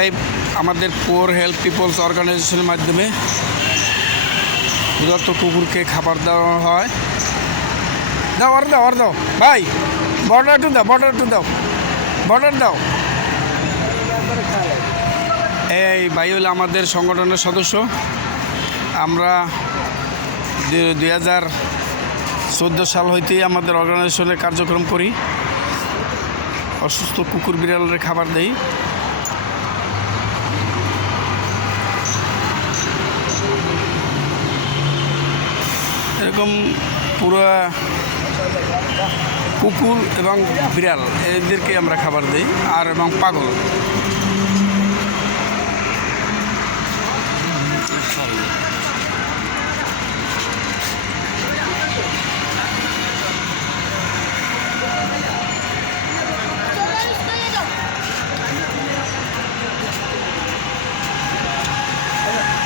এই আমাদের poor help people's অর্গানাইজেশনের মাধ্যমে ক্ষুধার্ত কুকুরকে খাবার দেওয়া হয়। দাও আর দাও আর দাও ভাই, বর্ডার একটু দাও, বর্ডার একটু দাও, বর্ডার দাও। এই ভাই হলো আমাদের সংগঠনের সদস্য। আমরা 2014 সাল হইতেই আমাদের অর্গানাইজেশনের কার্যক্রম করি। অসুস্থ কুকুর বিড়ালের খাবার দেই। এরকম পুরো কুকুর এবং বিড়াল এদেরকে আমরা খাবার দিই, আর এবং পাগল